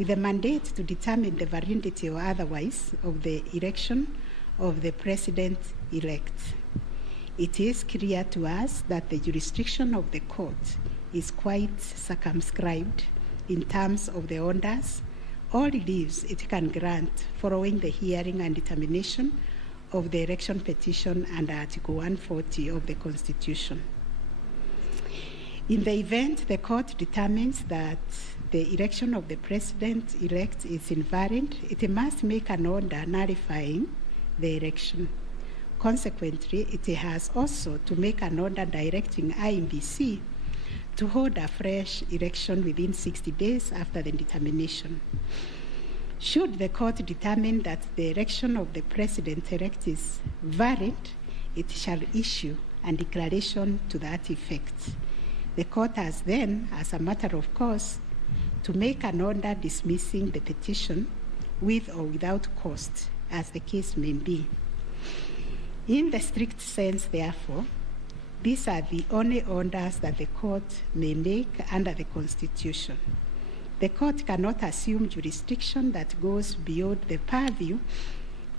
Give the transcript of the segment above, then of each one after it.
with a mandate to determine the validity or otherwise of the election of the president-elect. It is clear to us that the jurisdiction of the court is quite circumscribed in terms of the orders or reliefs it can grant following the hearing and determination of the election petition under Article 140 of the Constitution. In the event the court determines that the election of the president-elect is invalid, it must make an order nullifying the election. Consequently, it has also to make an order directing IEBC to hold a fresh election within 60 days after the determination. Should the court determine that the election of the president-elect is valid, it shall issue a declaration to that effect. The court has then, as a matter of course, to make an order dismissing the petition with or without cost, as the case may be. In the strict sense, therefore, these are the only orders that the court may make under the Constitution. The court cannot assume jurisdiction that goes beyond the purview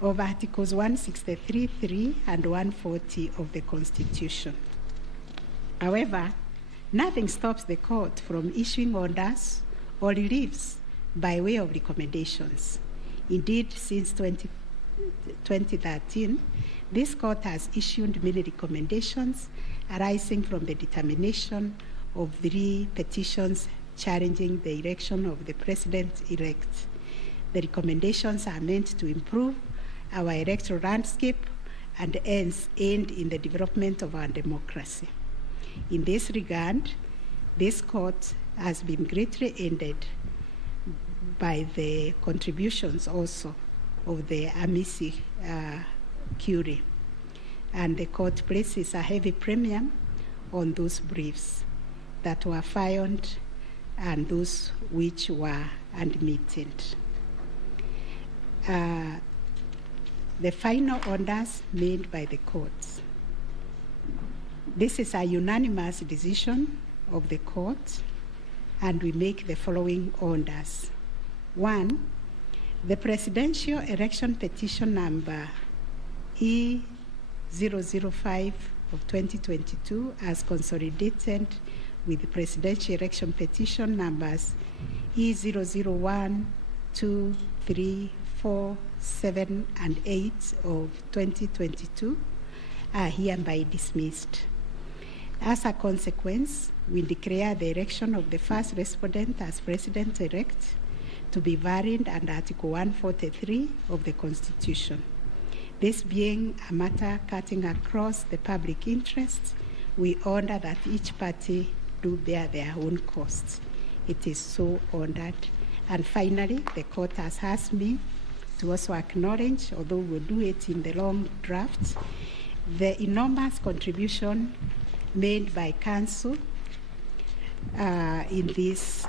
of Articles 163(3) and 140 of the Constitution. However, nothing stops the court from issuing orders or reliefs by way of recommendations. Indeed, since 2013, this court has issued many recommendations arising from the determination of 3 petitions challenging the election of the president-elect. The recommendations are meant to improve our electoral landscape and hence aid in the development of our democracy. In this regard, this court has been greatly aided by the contributions also of the amici curiae, and the court places a heavy premium on those briefs that were filed and those which were admitted. The final orders made by the courts. This is a unanimous decision of the court, and we make the following orders. 1, the presidential election petition number E005 of 2022 as consolidated with the presidential election petition numbers E001, 2, 3, 4, 7, and 8 of 2022 are hereby dismissed. As a consequence, we declare the election of the first respondent as president-elect to be valid under Article 143 of the Constitution. This being a matter cutting across the public interest, we order that each party do bear their own costs. It is so ordered. And finally, the court has asked me to also acknowledge, although we'll do it in the long draft, the enormous contribution made by counsel in these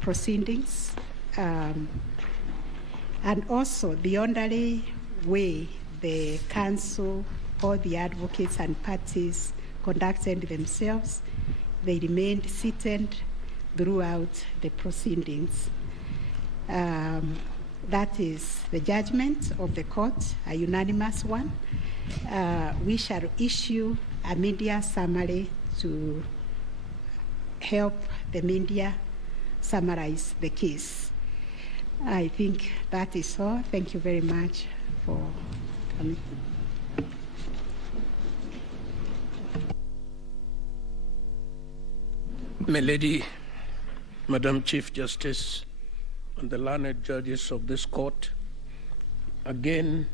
proceedings, and also the orderly way the counsel, all the advocates and parties conducted themselves. They remained seated throughout the proceedings. That is the judgment of the court, a unanimous one. We shall issue a media summary to help the media summarize the case. I think that is all. Thank you very much for coming. My Lady, Madam Chief Justice, and the learned judges of this court, again,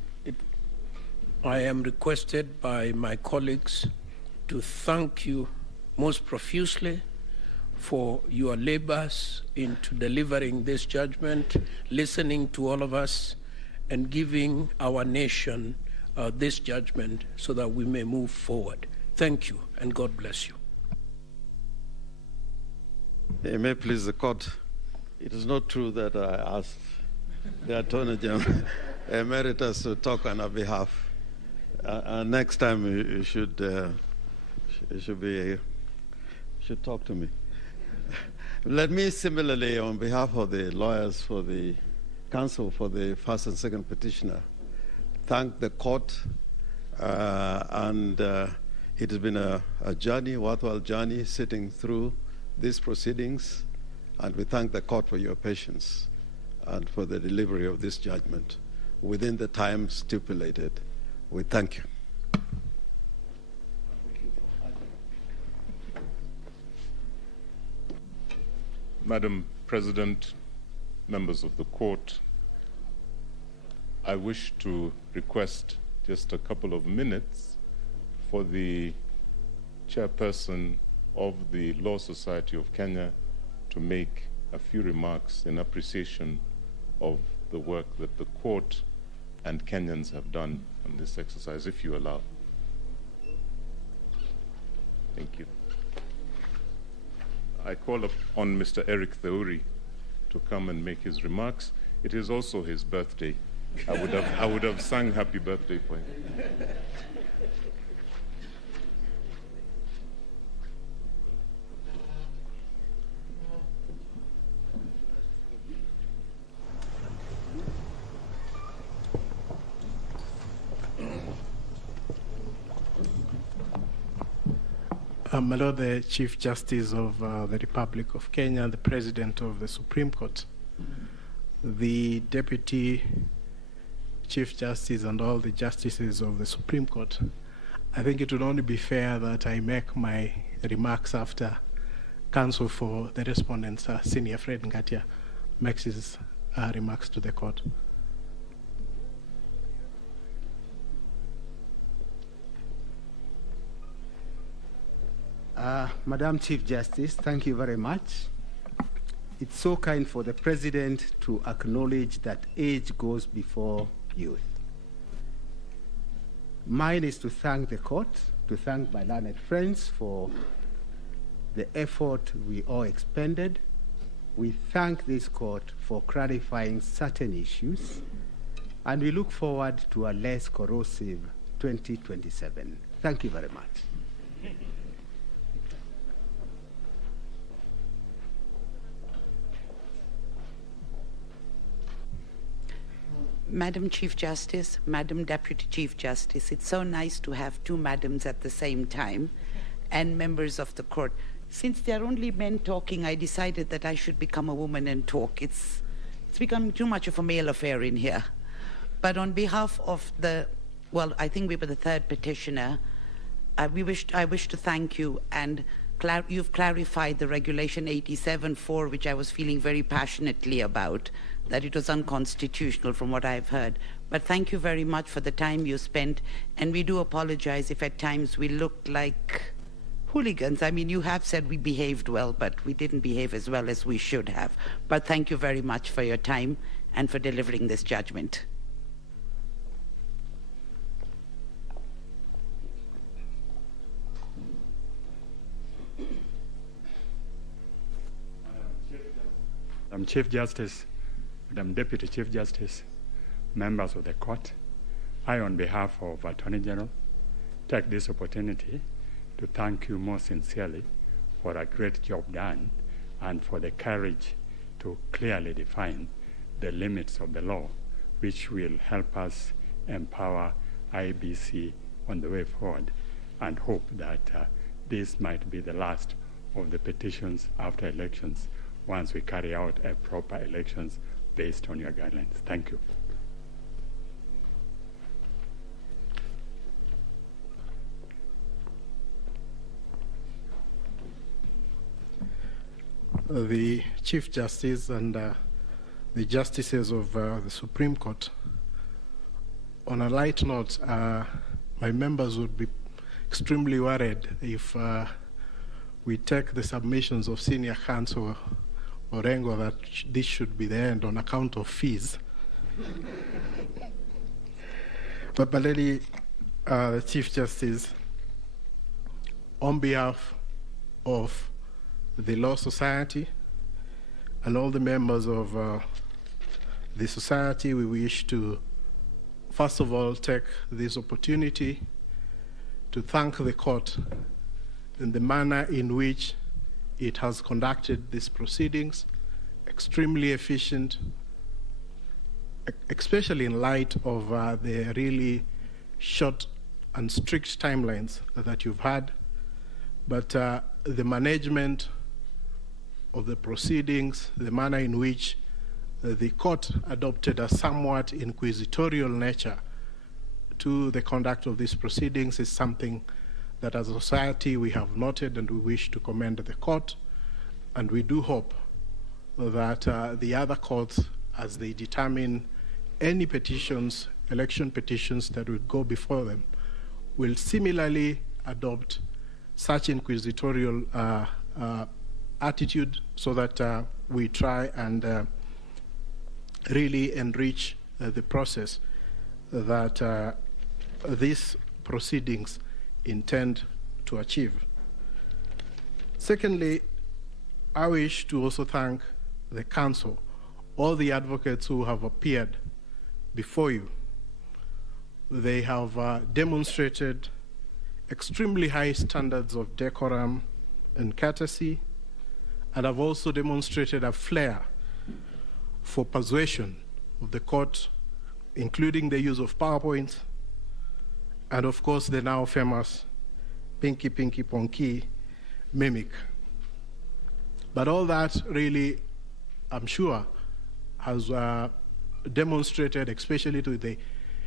I am requested by my colleagues to thank you most profusely for your labors into delivering this judgment, listening to all of us, and giving our nation this judgment so that we may move forward. Thank you, and God bless you. It may please the court. It is not true that I asked the Attorney General Emeritus to talk on our behalf. Next time you should talk to me. Let me similarly, on behalf of the lawyers for the counsel for the first and second petitioner, thank the court. It has been a journey, worthwhile journey, sitting through these proceedings. And we thank the court for your patience and for the delivery of this judgment within the time stipulated. We thank you. Madam President, members of the court, I wish to request just a couple of minutes for the chairperson of the Law Society of Kenya to make a few remarks in appreciation of the work that the court and Kenyans have done on this exercise, if you allow. Thank you. I call upon Mr. Eric Theuri to come and make his remarks. It is also his birthday. I would have sung happy birthday for him. My Lord, the Chief Justice of the Republic of Kenya, the President of the Supreme Court, the Deputy Chief Justice and all the Justices of the Supreme Court, I think it would only be fair that I make my remarks after counsel for the respondents, Senior Fred Ngatia, makes his remarks to the court. Madam Chief Justice, thank you very much. It's so kind for the President to acknowledge that age goes before youth. Mine is to thank the court, to thank my learned friends for the effort we all expended. We thank this court for clarifying certain issues, and we look forward to a less corrosive 2027. Thank you very much. Madam Chief Justice, Madam Deputy Chief Justice, it's so nice to have two madams at the same time, and members of the court. Since there are only men talking, I decided that I should become a woman and talk. It's becoming too much of a male affair in here. But on behalf of I think we were the third petitioner, I wish to thank you, and you've clarified the Regulation 87.4, which I was feeling very passionately about, that it was unconstitutional from what I've heard. But thank you very much for the time you spent, and we do apologize if at times we looked like hooligans. I mean, you have said we behaved well, but we didn't behave as well as we should have. But thank you very much for your time and for delivering this judgment. Madam Chief Justice, Madam Deputy Chief Justice, members of the court, I, on behalf of Attorney General, take this opportunity to thank you most sincerely for a great job done and for the courage to clearly define the limits of the law, which will help us empower IBC on the way forward, and hope that this might be the last of the petitions after elections once we carry out a proper elections based on your guidelines. Thank you. The Chief Justice and the Justices of the Supreme Court, on a light note, my members would be extremely worried if we take the submissions of Senior Counsel Orengo that this should be the end on account of fees. But Baleli, the Chief Justice, on behalf of the Law Society and all the members of the society, we wish to, first of all, take this opportunity to thank the court in the manner in which it has conducted these proceedings extremely efficient, especially in light of the really short and strict timelines that you've had. But the management of the proceedings, the manner in which the court adopted a somewhat inquisitorial nature to the conduct of these proceedings is something that as a society we have noted, and we wish to commend the court. And we do hope that the other courts, as they determine any petitions, election petitions that would go before them, will similarly adopt such inquisitorial attitude, so that we try and really enrich the process that these proceedings intend to achieve. Secondly, I wish to also thank the council, all the advocates who have appeared before you. They have demonstrated extremely high standards of decorum and courtesy, and have also demonstrated a flair for persuasion of the court, including the use of PowerPoints, and of course the now famous Pinky Pinky Ponky mimic. But all that really, I'm sure, has demonstrated, especially to the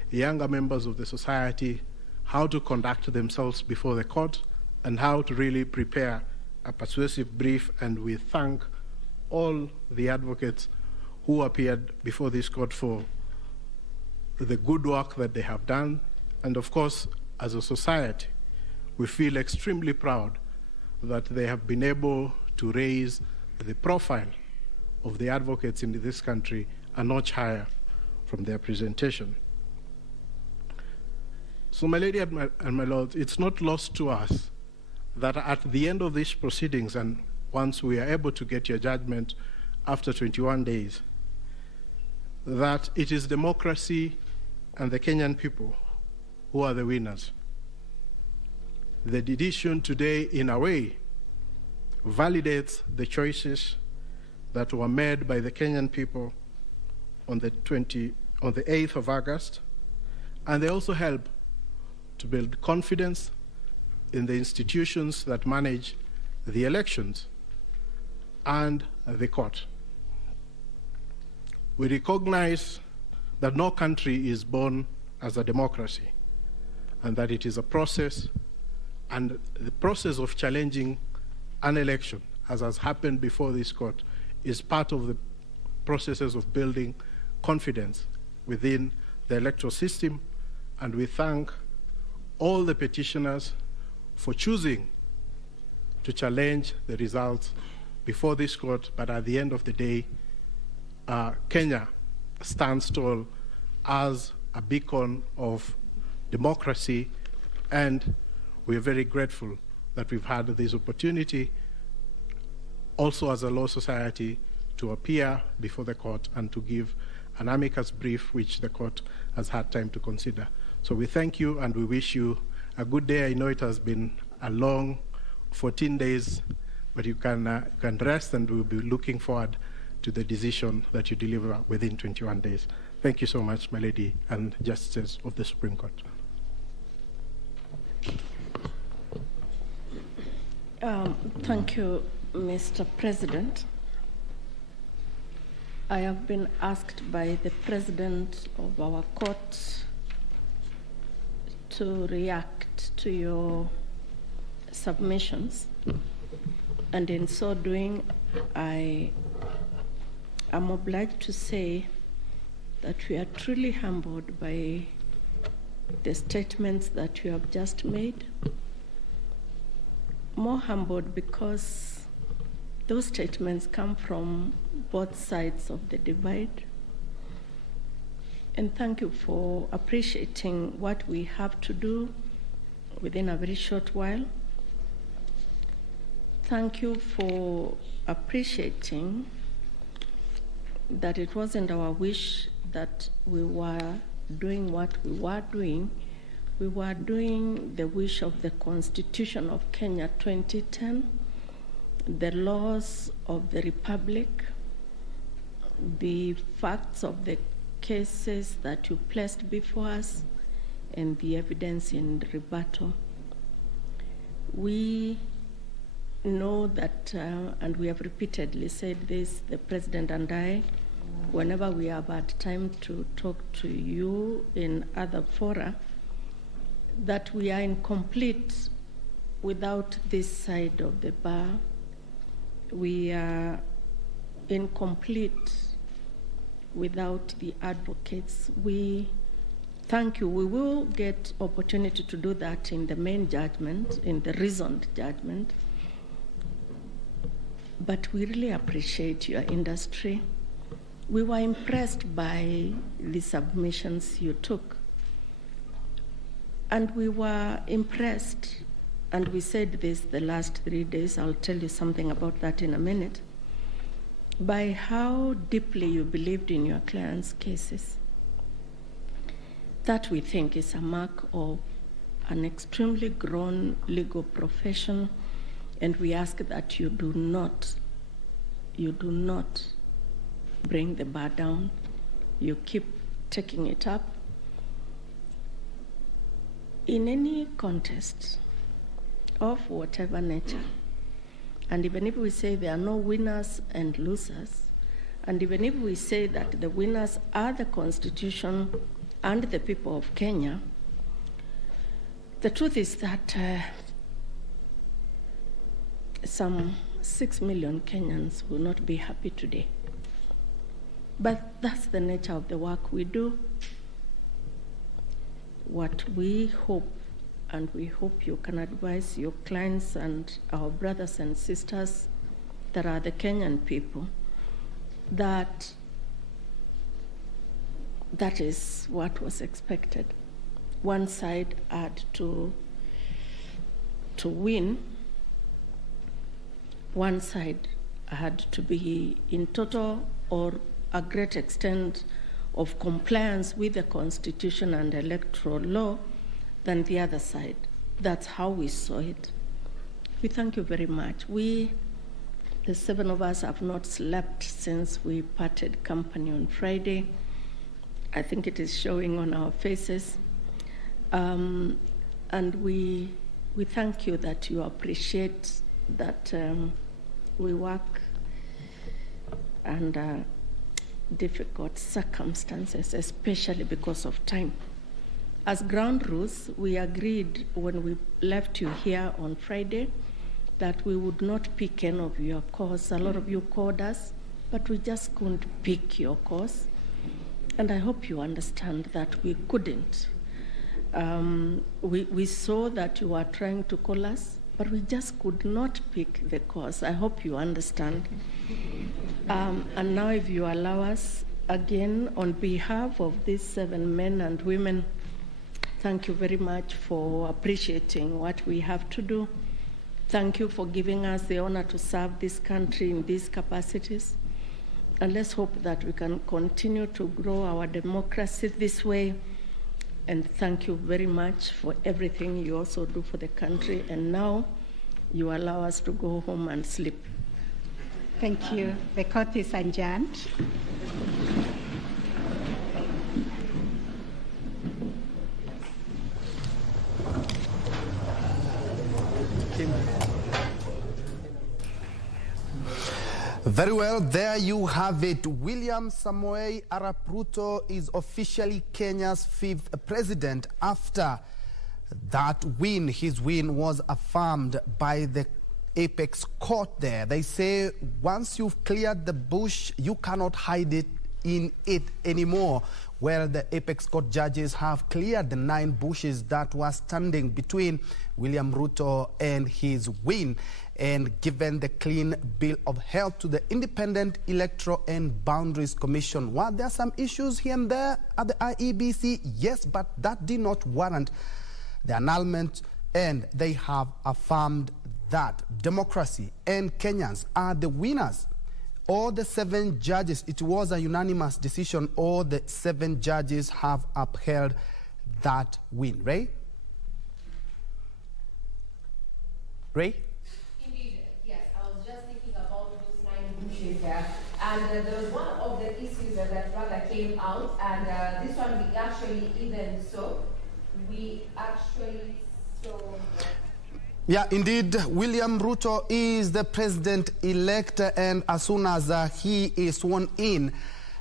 younger members of the society, how to conduct themselves before the court and how to really prepare a persuasive brief. And we thank all the advocates who appeared before this court for the good work that they have done. And of course, as a society, we feel extremely proud that they have been able to raise the profile of the advocates in this country a notch higher from their presentation. So, my lady and my lord, it's not lost to us that at the end of these proceedings, and once we are able to get your judgment after 21 days, that it is democracy and the Kenyan people who are the winners. The decision today, in a way, validates the choices that were made by the Kenyan people on the 8th of August, and they also help to build confidence in the institutions that manage the elections and the court. We recognize that no country is born as a democracy, and that it is a process, and the process of challenging an election, as has happened before this court, is part of the processes of building confidence within the electoral system. And we thank all the petitioners for choosing to challenge the results before this court. But at the end of the day, Kenya stands tall as a beacon of democracy, and we're very grateful that we've had this opportunity also as a law society to appear before the court and to give an amicus brief which the court has had time to consider. So we thank you and we wish you a good day. I know it has been a long 14 days, but you can rest, and we'll be looking forward to the decision that you deliver within 21 days. Thank you so much, my lady and justices of the Supreme Court. Thank you, Mr. President. I have been asked by the president of our court to react to your submissions, and in so doing, I am obliged to say that we are truly humbled by the statements that you have just made. More humbled because those statements come from both sides of the divide. And thank you for appreciating what we have to do within a very short while. Thank you for appreciating that it wasn't our wish that we were doing what we were doing. We were doing the wish of the Constitution of Kenya 2010, the laws of the Republic, the facts of the cases that you placed before us, and the evidence in rebuttal. We know that, and we have repeatedly said this, the President and I, whenever we have had time to talk to you in other fora, that we are incomplete without this side of the bar. We are incomplete without the advocates. We thank you. We will get opportunity to do that in the main judgment, in the reasoned judgment. But we really appreciate your industry. We were impressed by the submissions you took. And we were impressed, and we said this the last 3 days, I'll tell you something about that in a minute, by how deeply you believed in your clients' cases. That we think is a mark of an extremely grown legal profession, and we ask that you do not bring the bar down. You keep taking it up. In any contest of whatever nature, and even if we say there are no winners and losers, and even if we say that the winners are the Constitution and the people of Kenya, the truth is that some 6 million Kenyans will not be happy today. But that's the nature of the work we do. What we hope, and we hope you can advise your clients and our brothers and sisters that are the Kenyan people, that is what was expected. One side had to win. One side had to be in total or a great extent of compliance with the Constitution and electoral law than the other side. That's how we saw it. We thank you very much. We, the 7 of us, have not slept since we parted company on Friday. I think it is showing on our faces. And we thank you that you appreciate that we work under difficult circumstances, especially because of time. As ground rules, we agreed when we left you here on Friday that we would not pick any of your calls. A lot of you called us, but we just couldn't pick your calls. And I hope you understand that we couldn't. We saw that you were trying to call us, but we just could not pick the calls. I hope you understand. And now if you allow us, again, on behalf of these 7 men and women, thank you very much for appreciating what we have to do. Thank you for giving us the honor to serve this country in these capacities. And let's hope that we can continue to grow our democracy this way. And thank you very much for everything you also do for the country. And now you allow us to go home and sleep. Thank you. The court is adjourned. Very well, there you have it. William Samoei Arap Ruto is officially Kenya's 5th president after that win. His win was affirmed by the Apex court there. They say once you've cleared the bush, you cannot hide it in it anymore. Well, the Apex court judges have cleared the 9 bushes that were standing between William Ruto and his win, and given the clean bill of health to the Independent Electoral and Boundaries Commission. While there are some issues here and there at the IEBC, yes, but that did not warrant the annulment, and they have affirmed that democracy and Kenyans are the winners. All the 7 judges, it was a unanimous decision, all the 7 judges have upheld that win. Ray? Indeed, yes. I was just Chief here. And there was one of the issues that rather came out, and this one we actually even saw. Yeah, indeed, William Ruto is the president-elect, and as soon as he is sworn in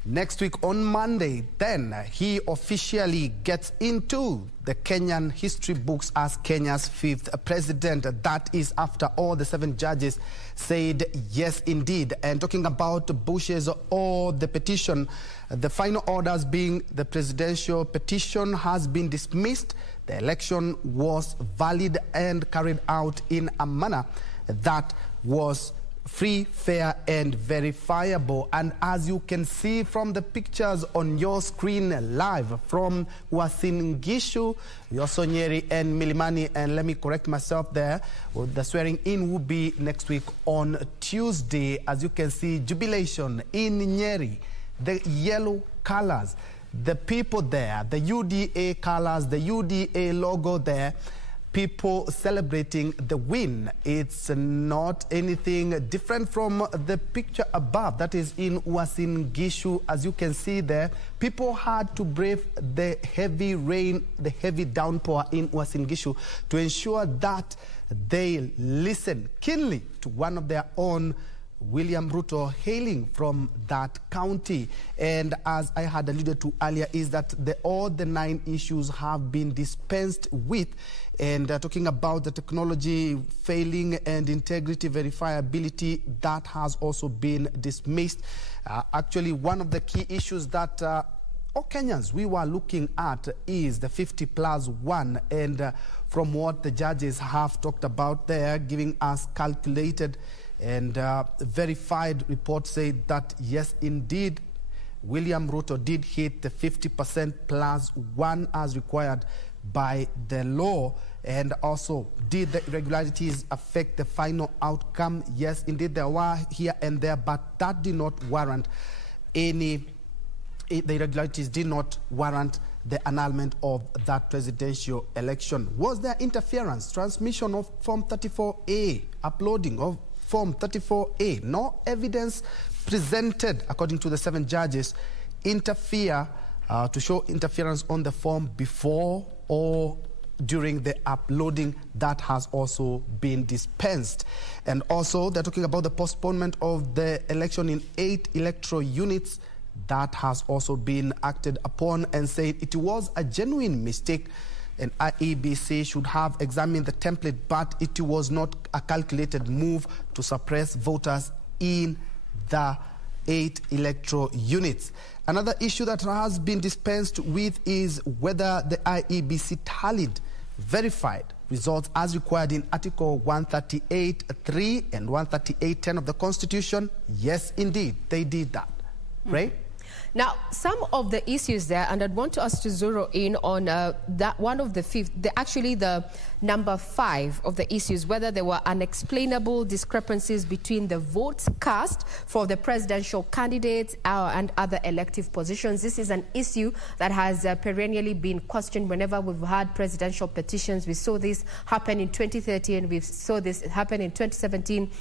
next week on Monday, then he officially gets into the Kenyan history books as Kenya's 5th president. That is after all the 7 judges said yes, indeed. And talking about Bush's or the petition, the final orders being the presidential petition has been dismissed. The election was valid and carried out in a manner that was free, fair, and verifiable. And as you can see from the pictures on your screen live from Uasin Gishu, Yosonyeri, and Milimani, and let me correct myself there, the swearing in will be next week on Tuesday. As you can see, jubilation in Nyeri, the yellow colors, the people there, the UDA colors, the UDA logo there, people celebrating the win. It's not anything different from the picture above, that is in Uasin Gishu. As you can see there, people had to brave the heavy rain, the heavy downpour in Uasin Gishu to ensure that they listen keenly to one of their own, William Ruto, hailing from that county. And as I had alluded to earlier, is that all the 9 issues have been dispensed with. And talking about the technology failing and integrity verifiability, that has also been dismissed. Actually, one of the key issues that all Kenyans we were looking at is the 50+1. And from what the judges have talked about there, giving us calculated and verified reports say that yes, indeed, William Ruto did hit the 50%+1 as required by the law. And also, did the irregularities affect the final outcome? Yes, indeed, there were here and there, but that did not warrant any, the irregularities did not warrant the annulment of that presidential election. Was there interference, transmission of Form 34A, uploading of Form 34A? No evidence presented, according to the 7 judges, to show interference on the form before or during the uploading. That has also been dispensed. And also, they're talking about the postponement of the election in 8 electoral units. That has also been acted upon and said it was a genuine mistake, and IEBC should have examined the template, but it was not a calculated move to suppress voters in the 8 electoral units. Another issue that has been dispensed with is whether the IEBC tallied verified results as required in Article 138.3 and 138.10 of the Constitution. Yes, indeed, they did that. Right? Now, some of the issues there, and I'd want us to zero in on that one of the 5th, actually the number 5 of the issues, whether there were unexplainable discrepancies between the votes cast for the presidential candidates and other elective positions. This is an issue that has perennially been questioned whenever we've had presidential petitions. We saw this happen in 2013, we saw this happen in 2017,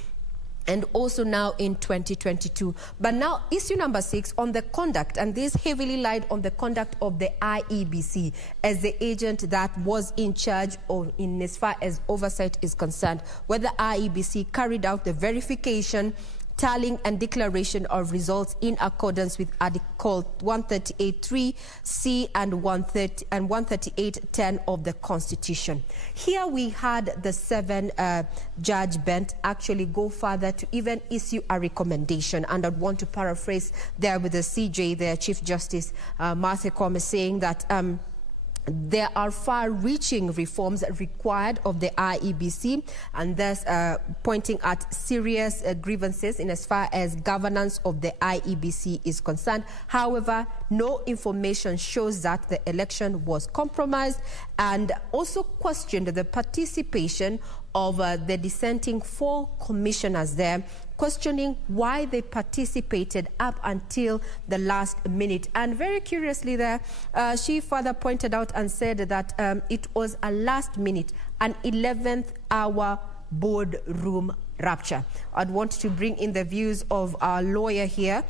and also now in 2022. But now, issue number 6 on the conduct, and this heavily lied on the conduct of the IEBC as the agent that was in charge, or in as far as oversight is concerned, whether IEBC carried out the verification, tallying and declaration of results in accordance with Article 138.3C and 138.10 of the Constitution. Here we had the 7-judge bench actually go further to even issue a recommendation, and I'd want to paraphrase there with the CJ, their Chief Justice Martha Koome, saying that there are far-reaching reforms required of the IEBC, and thus pointing at serious grievances in as far as governance of the IEBC is concerned. However, no information shows that the election was compromised, and also questioned the participation of the dissenting 4 commissioners there, questioning why they participated up until the last minute. And very curiously there, she further pointed out and said that it was a last minute, an 11th hour boardroom rapture. I'd want to bring in the views of our lawyer here,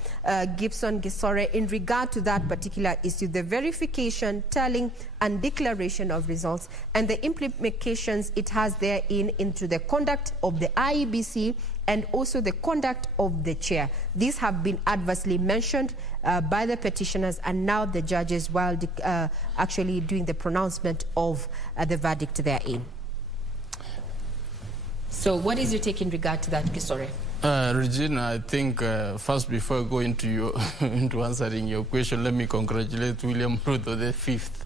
Gibson Gisore, in regard to that particular issue, the verification, tallying and declaration of results and the implications it has therein into the conduct of the IEBC and also the conduct of the chair. These have been adversely mentioned by the petitioners and now the judges while actually doing the pronouncement of the verdict therein. So what is your take in regard to that, Gisore? Regina, I think first, before I go into into answering your question, let me congratulate William Ruto the 5th,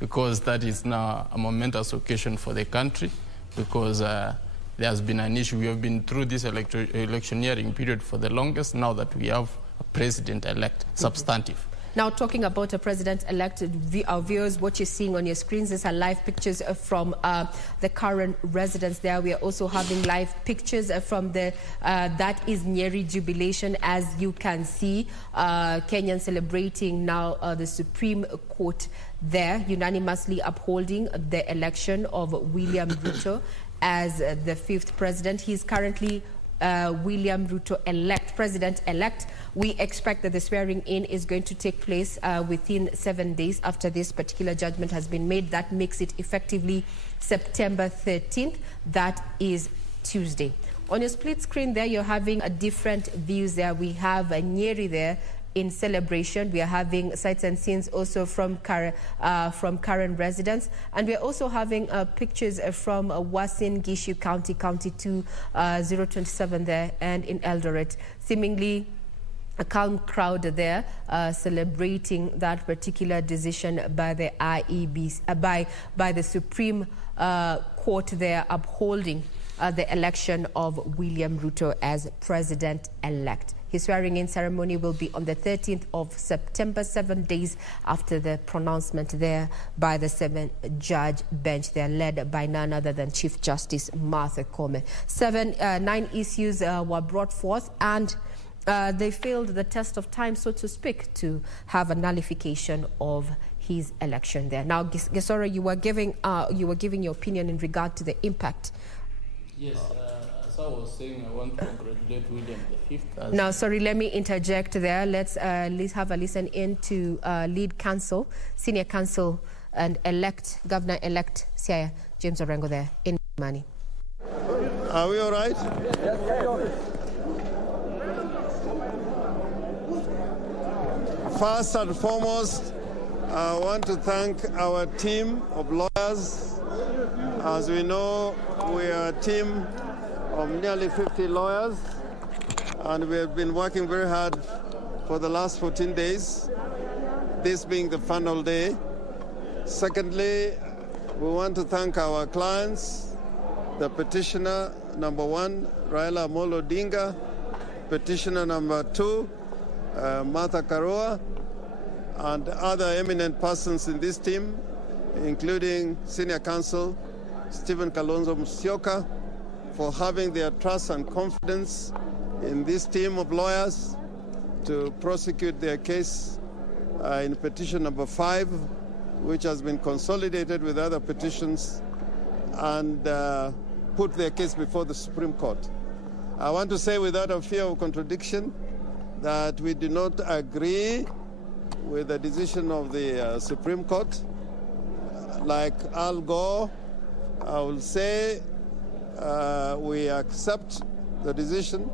because that is now a momentous occasion for the country, because there has been an issue. We have been through this electioneering period for the longest, now that we have a president-elect, substantive. Now, talking about a president-elect, our viewers, what you're seeing on your screens is live pictures from the current residence there. We are also having live pictures from the, that is Nyeri jubilation, as you can see. Kenyans celebrating now the Supreme Court there, unanimously upholding the election of William Ruto as the 5th president. He's currently William Ruto president-elect. We expect that the swearing in is going to take place within 7 days after this particular judgment has been made. That makes it effectively September 13th. That is Tuesday. On your split screen there, you're having a different views there. We have Nyeri there in celebration. We are having sights and scenes also from current residents. And we are also having pictures from Uasin Gishu County, County 2, 027 there, and in Eldoret. Seemingly a calm crowd there celebrating that particular decision by the IEBC, by the Supreme Court there upholding the election of William Ruto as president-elect. His swearing-in ceremony will be on the 13th of September, 7 days after the pronouncement there by the 7-judge bench there, led by none other than Chief Justice Martha Koome. 9 issues were brought forth, and they failed the test of time, so to speak, to have a nullification of his election there. Now, Gisore, you were giving your opinion in regard to the impact. Yes. As I was saying, I want to congratulate William the 5th. Now, sorry, let me interject there. Let's have a listen in to lead counsel, senior counsel, and governor-elect Siaya James Orengo there in Mani. Are we all right? First and foremost, I want to thank our team of lawyers. As we know, we are a team of nearly 50 lawyers, and we have been working very hard for the last 14 days, this being the final day. Secondly, we want to thank our clients, the petitioner number 1, Raila Amolo Odinga, petitioner number 2, Martha Karua, and other eminent persons in this team, including senior counsel Stephen Kalonzo Musyoka, for having their trust and confidence in this team of lawyers to prosecute their case in petition number 5, which has been consolidated with other petitions, and put their case before the Supreme Court. I want to say without a fear of contradiction that we do not agree with the decision of the Supreme Court. Like Al Gore, I will say we accept the decision,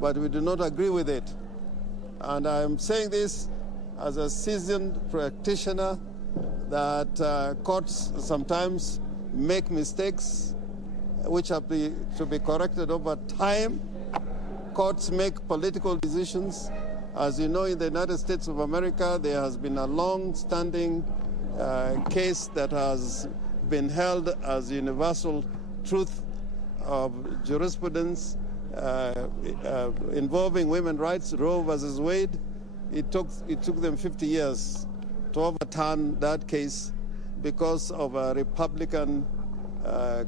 but we do not agree with it. And I'm saying this as a seasoned practitioner that courts sometimes make mistakes which have to be corrected over time. Courts make political decisions. As you know, in the United States of America, there has been a long-standing case that has been held as universal truth of jurisprudence involving women's rights, Roe versus Wade. It took them 50 years to overturn that case because of a Republican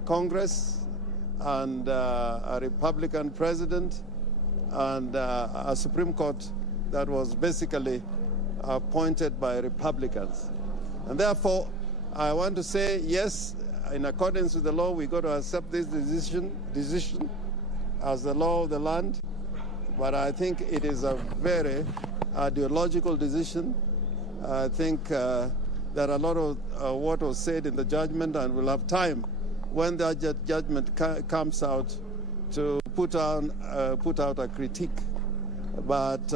Congress and a Republican president and a Supreme Court that was basically appointed by Republicans. And therefore, I want to say, yes, in accordance with the law, we got to accept this decision. as the law of the land, but I think it is a very ideological decision. I think there are a lot of what was said in the judgment, and we'll have time when that judgment comes out to put out a critique. But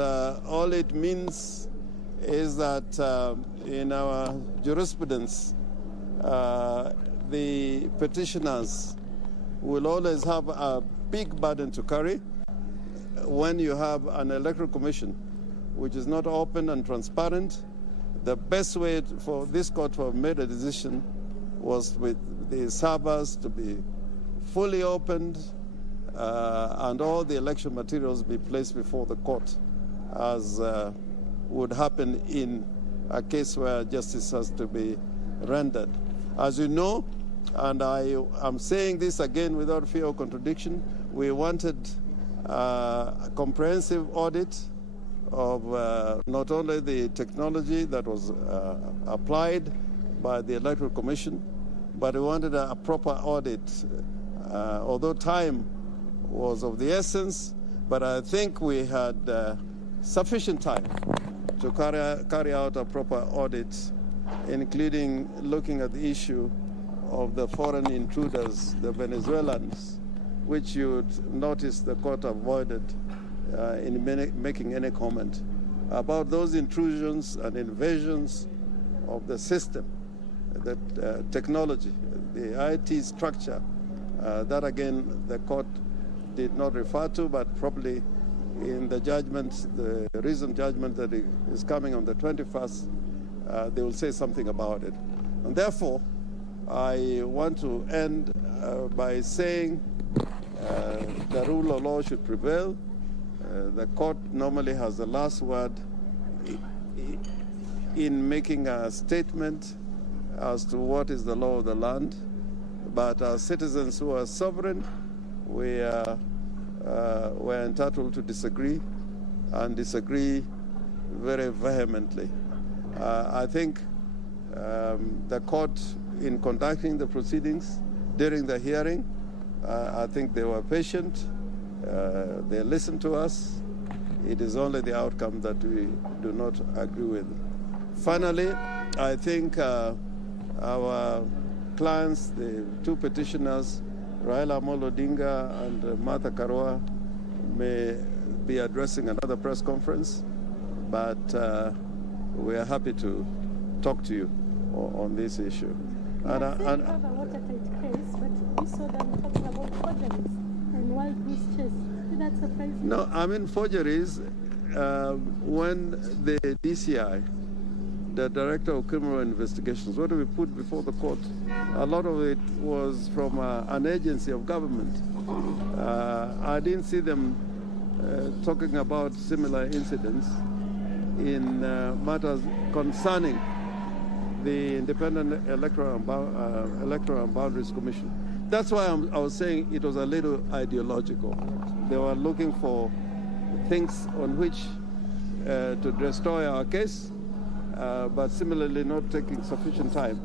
all it means is that in our jurisprudence, the petitioners will always have a big burden to carry when you have an electoral commission which is not open and transparent. The best way for this court to have made a decision was with the servers to be fully opened and all the election materials be placed before the court, as would happen in a case where justice has to be rendered. As you know, and I am saying this again without fear of contradiction, we wanted a comprehensive audit of not only the technology that was applied by the Electoral Commission, but we wanted a proper audit. Although time was of the essence, but I think we had sufficient time to carry out a proper audit, including looking at the issue of the foreign intruders, the Venezuelans, which you'd notice the court avoided in making any comment about those intrusions and invasions of the system, the technology, the IT structure. That again, the court did not refer to, but probably in the judgment, the recent judgment that is coming on the 21st, they will say something about it. And therefore, I want to end by saying the rule of law should prevail. The court normally has the last word in making a statement as to what is the law of the land. But as citizens who are sovereign, we're entitled to disagree, and disagree very vehemently. I think the court, in conducting the proceedings during the hearing, I think they were patient. They listened to us. It is only the outcome that we do not agree with. Finally, I think our clients, the two petitioners, Raila Amolo Odinga and Martha Karua, may be addressing another press conference, but we are happy to talk to you on this issue. And have a watertight case, but we saw them talking about forgeries and wild goose chase. Did that surprise you? No, I mean forgeries. When the DCI, the Director of Criminal Investigations, what do we put before the court? A lot of it was from an agency of government. I didn't see them talking about similar incidents in matters concerning the Independent Electoral and Boundaries Commission. That's why I was saying it was a little ideological. They were looking for things on which to destroy our case, but similarly not taking sufficient time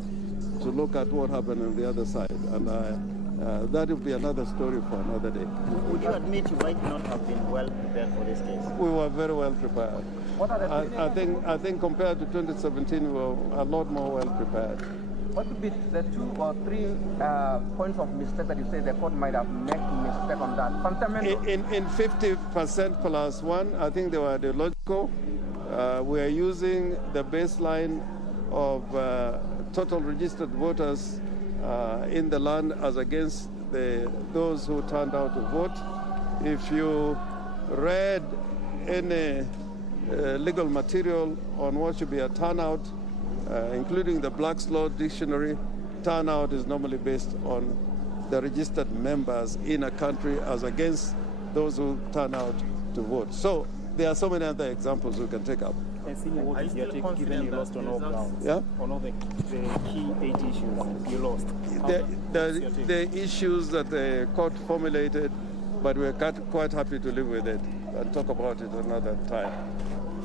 to look at what happened on the other side. And that will be another story for another day. Would you admit you might not have been well prepared for this case? We were very well prepared. I think compared to 2017, we were a lot more well prepared. What would be the 2 or 3 points of mistake that you say the court might have made mistake on that? Fundamental. In 50% plus 1, I think they were ideological. We are using the baseline of total registered voters in the land as against those who turned out to vote. If you read any legal material on what should be a turnout, including the Black's Law Dictionary, turnout is normally based on the registered members in a country as against those who turn out to vote. So there are so many other examples we can take up. Are you still confident you lost on all grounds? Yeah? On all the key 8 issues you lost? The issues that the court formulated, but we're quite happy to live with it and talk about it another time.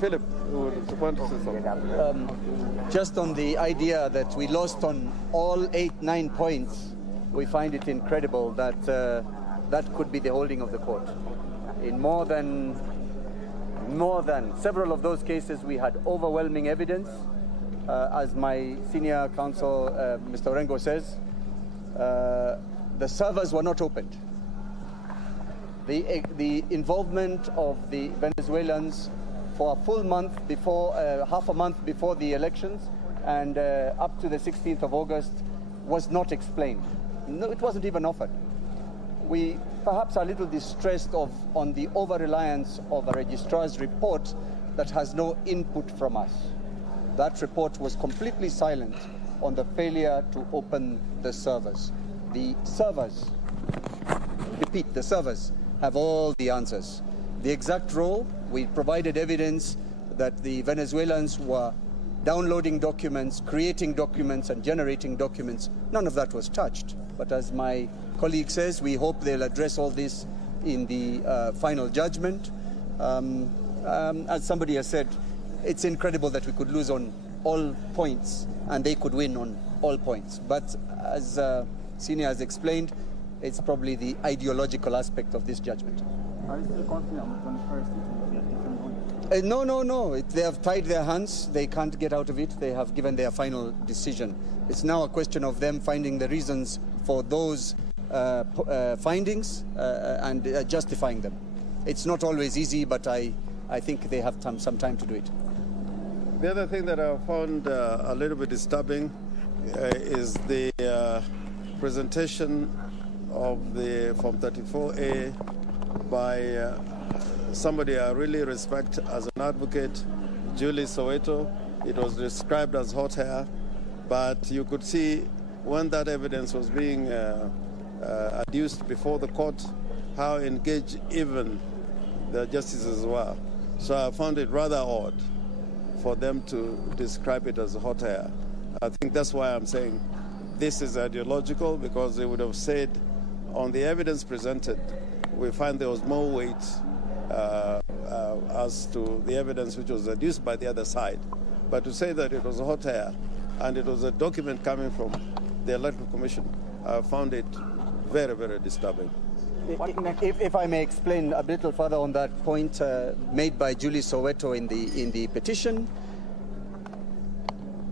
Philip, you want to say something? Just on the idea that we lost on all 8-9 points, we find it incredible that that could be the holding of the court. In more than several of those cases, we had overwhelming evidence. As my senior counsel, Mr. Orengo says, the servers were not opened. The involvement of the Venezuelans for a full month before, half a month before the elections and up to the 16th of August was not explained. No, it wasn't even offered. We perhaps are a little distressed on the over-reliance of a registrar's report that has no input from us. That report was completely silent on the failure to open the servers. The servers, repeat, the servers have all the answers. The exact role, we provided evidence that the Venezuelans were downloading documents, creating documents, and generating documents. None of that was touched. But as my colleague says, we hope they'll address all this in the final judgment. As somebody has said, it's incredible that we could lose on all points and they could win on all points. But as Senior has explained, it's probably the ideological aspect of this judgment. Are you still confident on the 21st it will be a different ruling? No. They have tied their hands. They can't get out of it. They have given their final decision. It's now a question of them finding the reasons for those findings and justifying them. It's not always easy, but I think they have some time to do it. The other thing that I found a little bit disturbing is the presentation of the Form 34A by somebody I really respect as an advocate, Julie Soweto. It was described as hot air, but you could see when that evidence was being adduced before the court, how engaged even the justices were. So I found it rather odd for them to describe it as hot air. I think that's why I'm saying this is ideological, because they would have said on the evidence presented, we find there was more weight as to the evidence which was adduced by the other side. But to say that it was hot air and it was a document coming from the Electoral Commission, I found it very, very disturbing. If I may explain a little further on that point made by Julie Soweto in the petition,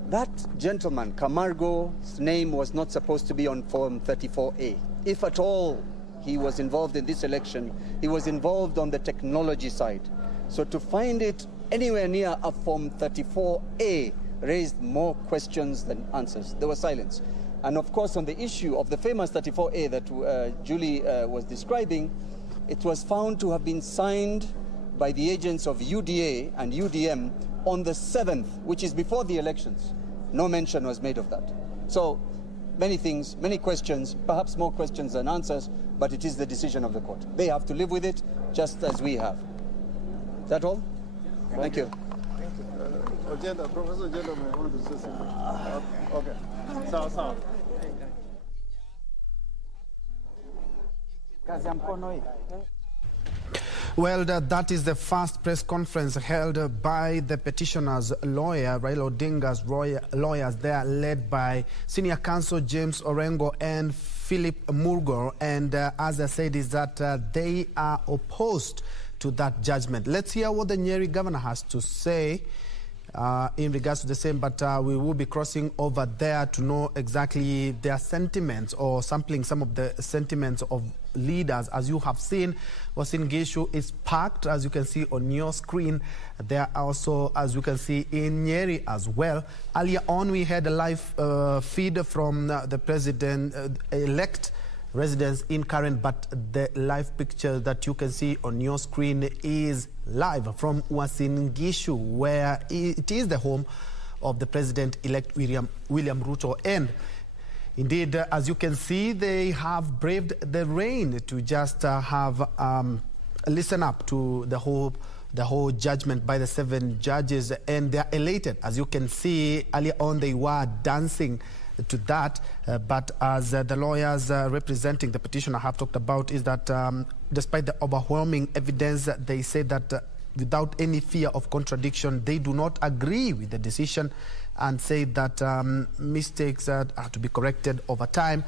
that gentleman, Camargo's name was not supposed to be on Form 34A. If at all he was involved in this election, he was involved on the technology side. So to find it anywhere near a Form 34A raised more questions than answers. There was silence. And of course, on the issue of the famous 34A that Julie was describing, it was found to have been signed by the agents of UDA and UDM on the 7th, which is before the elections. No mention was made of that. So many things, many questions, perhaps more questions than answers, but it is the decision of the court. They have to live with it just as we have. Is that all? Thank you. Professor Agenda may want to say something. Okay. Sawa. Well, that is the first press conference held by the petitioner's lawyer, Raila Odinga's lawyers. They are led by Senior Counsel James Orengo and Philip Murgor. And as I said, is that they are opposed to that judgment. Let's hear what the Nyeri governor has to say in regards to the same, but we will be crossing over there to know exactly their sentiments or sampling some of the sentiments of leaders. As you have seen, Uasin Gishu is packed, as you can see on your screen. There are also, as you can see, in Nyeri as well. Earlier on, we had a live feed from the president-elect residents in Karen, but the live picture that you can see on your screen is live from Uasin Gishu, where it is the home of the president-elect William Ruto. And indeed, as you can see, they have braved the rain to just listen up to the whole judgment by the 7 judges, and they are elated. As you can see, earlier on they were dancing to that, but as the lawyers representing the petitioner have talked about, is that despite the overwhelming evidence, they say that without any fear of contradiction, they do not agree with the decision and said that mistakes are to be corrected over time,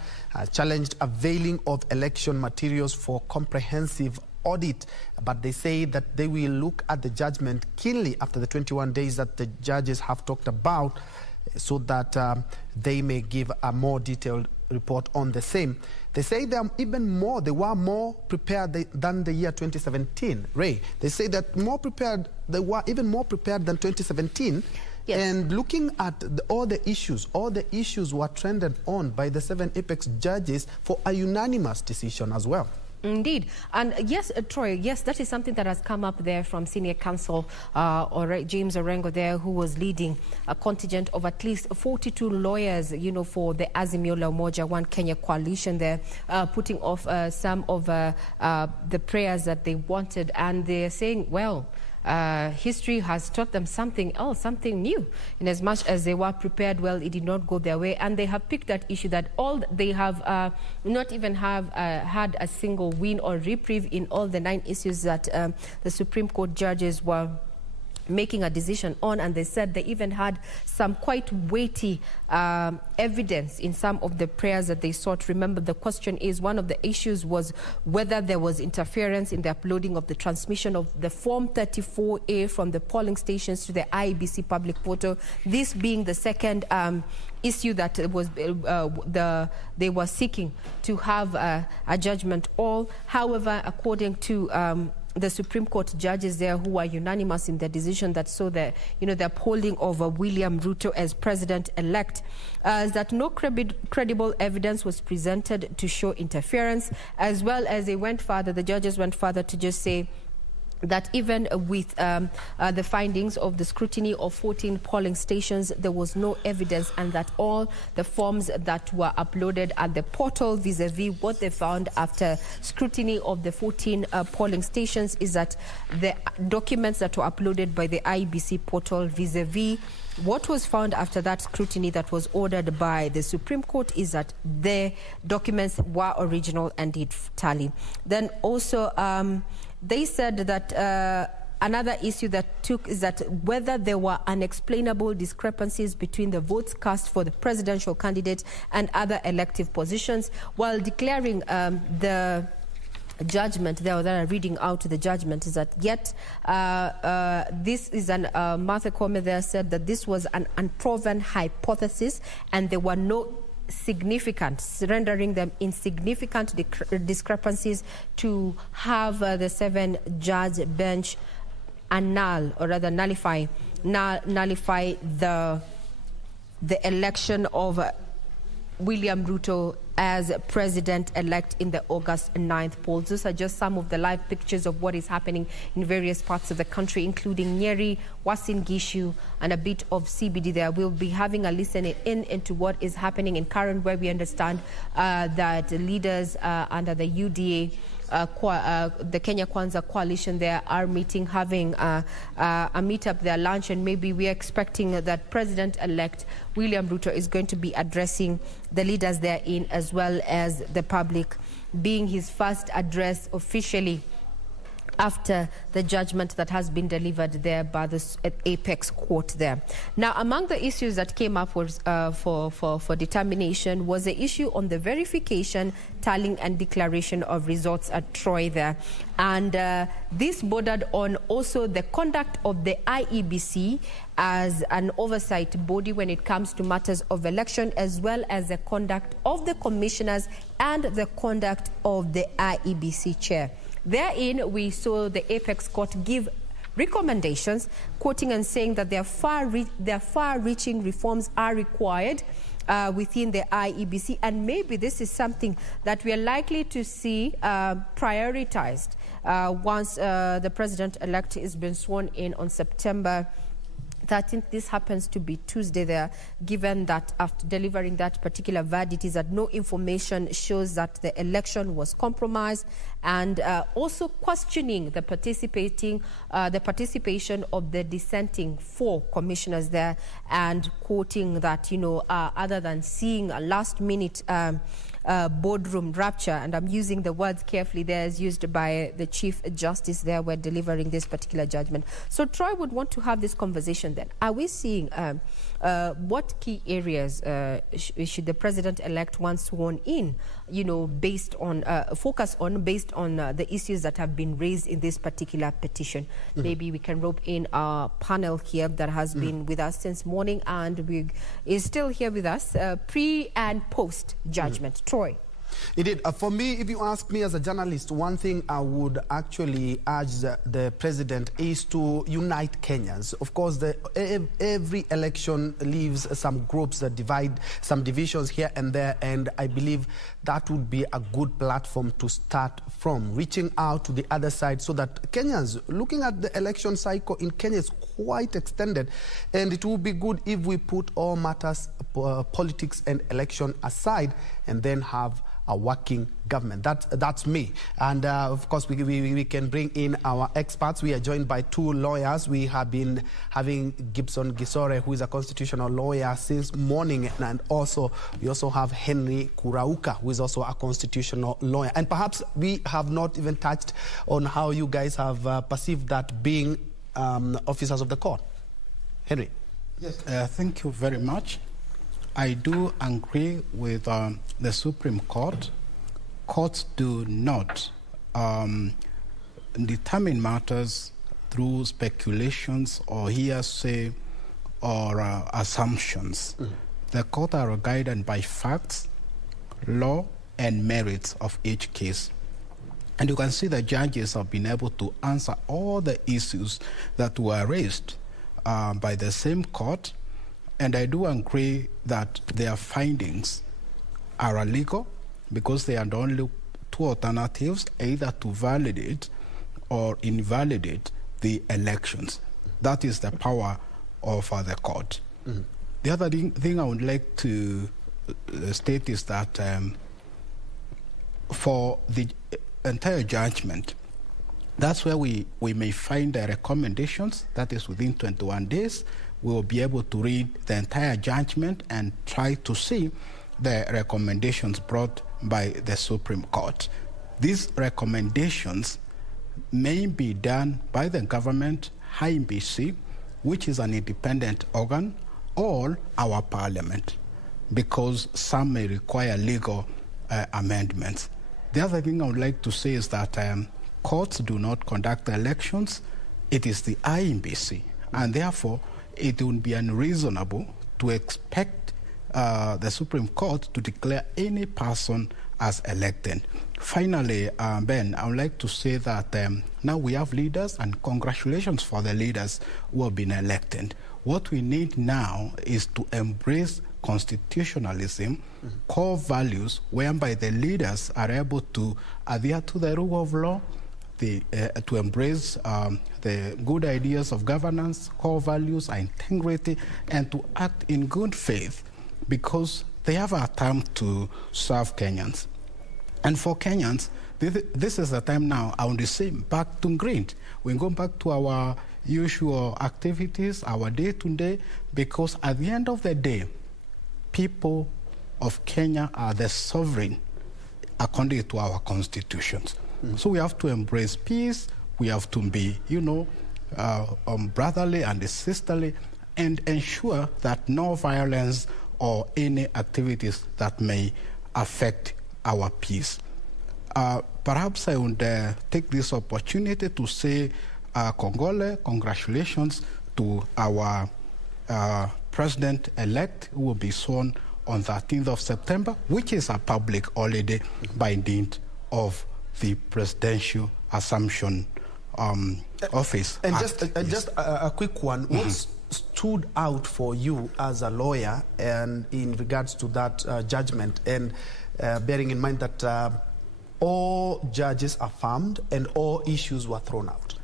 challenged availing of election materials for comprehensive audit, but they say that they will look at the judgment keenly after the 21 days that the judges have talked about, so that they may give a more detailed report on the same. They say they were more prepared than the year 2017. Ray, they say that they were even more prepared than 2017. Yes. And looking at all the issues were trended on by the 7 apex judges for a unanimous decision as well. Indeed. And yes, Troy, yes, that is something that has come up there from senior counsel James Orengo there, who was leading a contingent of at least 42 lawyers, you know, for the Azimio la Umoja One Kenya coalition there, putting off some of the prayers that they wanted. And they're saying, well, history has taught them something else, something new. In as much as they were prepared, well, it did not go their way, and they have picked that issue that all they have not even have had a single win or reprieve in all the 9 issues that the Supreme Court judges were making a decision on. And they said they even had some quite weighty evidence in some of the prayers that they sought. Remember, the question is, one of the issues was whether there was interference in the uploading of the transmission of the Form 34A from the polling stations to the IEBC public portal. This being the second issue that was they were seeking to have a judgment all. However, according to the Supreme Court judges there, who are unanimous in their decision that saw the upholding of William Ruto as president-elect, is that no credible evidence was presented to show interference, as well as the judges went further to just say that even with the findings of the scrutiny of 14 polling stations, there was no evidence, and that all the forms that were uploaded at the portal vis-a-vis what they found after scrutiny of the 14 polling stations is that the documents that were uploaded by the IEBC portal vis-a-vis what was found after that scrutiny that was ordered by the Supreme Court is that the documents were original and did tally. Then also they said that another issue that took is that whether there were unexplainable discrepancies between the votes cast for the presidential candidate and other elective positions, while declaring the judgment there, that are reading out the judgment, is that yet this is Martha Koome there said that this was an unproven hypothesis and there were no rendering them insignificant discrepancies to have the 7-judge bench annul, or rather nullify the election of William Ruto as president-elect in the August 9th polls. Those are just some of the live pictures of what is happening in various parts of the country, including Nyeri, Uasin Gishu, and a bit of CBD there. We'll be having a listening into what is happening in Karen, where we understand that leaders under the UDA, the Kenya Kwanza coalition there are meeting, having a meetup there, lunch, and maybe we are expecting that President-elect William Ruto is going to be addressing the leaders therein, as well as the public, being his first address officially after the judgment that has been delivered there by the Apex Court there. Now, among the issues that came up was, for determination was the issue on the verification, tallying and declaration of results at Troy there. And this bordered on also the conduct of the IEBC as an oversight body when it comes to matters of election, as well as the conduct of the commissioners and the conduct of the IEBC chair. Therein, we saw the Apex Court give recommendations, quoting and saying that their far-reaching reforms are required within the IEBC, and maybe this is something that we are likely to see prioritized once the president-elect has been sworn in on September 13th. This happens to be Tuesday there, given that after delivering that particular verdict is that no information shows that the election was compromised, and also questioning the participation of the dissenting 4 commissioners there, and quoting that, other than seeing a last-minute boardroom rapture, and I'm using the words carefully there as used by the Chief Justice there when delivering this particular judgment. So Troy would want to have this conversation then. Are we seeing what key areas should the President-elect, once sworn in, based on, focus on based on the issues that have been raised in this particular petition? Maybe we can rope in our panel here that has been with us since morning and is still here with us, pre and post judgment. Troy. Indeed. For me, if you ask me as a journalist, one thing I would actually urge the president is to unite Kenyans. Of course, every election leaves some groups that divide, some divisions here and there, and I believe that would be a good platform to start from, reaching out to the other side so that Kenyans, looking at the election cycle in Kenya is quite extended, and it would be good if we put all matters, politics and election aside, and then have a working government. That's me. And of course, we can bring in our experts. We are joined by two lawyers. We have been having Gibson Gisore, who is a constitutional lawyer since morning, and we also have Henry Kurauka, who is also a constitutional lawyer. And perhaps we have not even touched on how you guys have perceived that being officers of the court. Henry. Yes, thank you very much. I do agree with the Supreme Court. Courts do not determine matters through speculations or hearsay or assumptions. The court are guided by facts, law, and merits of each case. And you can see the judges have been able to answer all the issues that were raised by the same court. And I do agree that their findings are illegal because they are the only two alternatives, either to validate or invalidate the elections. That is the power of the court. The other thing I would like to state is that for the entire judgment, that's where we may find the recommendations, that is within 21 days. We will be able to read the entire judgment and try to see the recommendations brought by the Supreme Court. These recommendations may be done by the government, IEBC, which is an independent organ, or our parliament, because some may require legal amendments. The other thing I would like to say is that courts do not conduct elections. It is the IEBC, and therefore it would be unreasonable to expect the Supreme Court to declare any person as elected. Finally, Ben, I would like to say that now we have leaders, and congratulations for the leaders who have been elected. What we need now is to embrace constitutionalism, core values, whereby the leaders are able to adhere to the rule of law, to embrace the good ideas of governance, core values, integrity, and to act in good faith, because they have a time to serve Kenyans. And for Kenyans, this is the time now, I want to say, back to green. We go back to our usual activities, our day-to-day, because at the end of the day, people of Kenya are the sovereign according to our constitutions. So we have to embrace peace, we have to be, brotherly and sisterly, and ensure that no violence or any activities that may affect our peace. Perhaps I would take this opportunity to say congratulations to our president-elect, who will be sworn on 13th of September, which is a public holiday by dint of the presidential assumption office. And just a quick one. What stood out for you as a lawyer and in regards to that judgment, and bearing in mind that all judges affirmed and all issues were thrown out?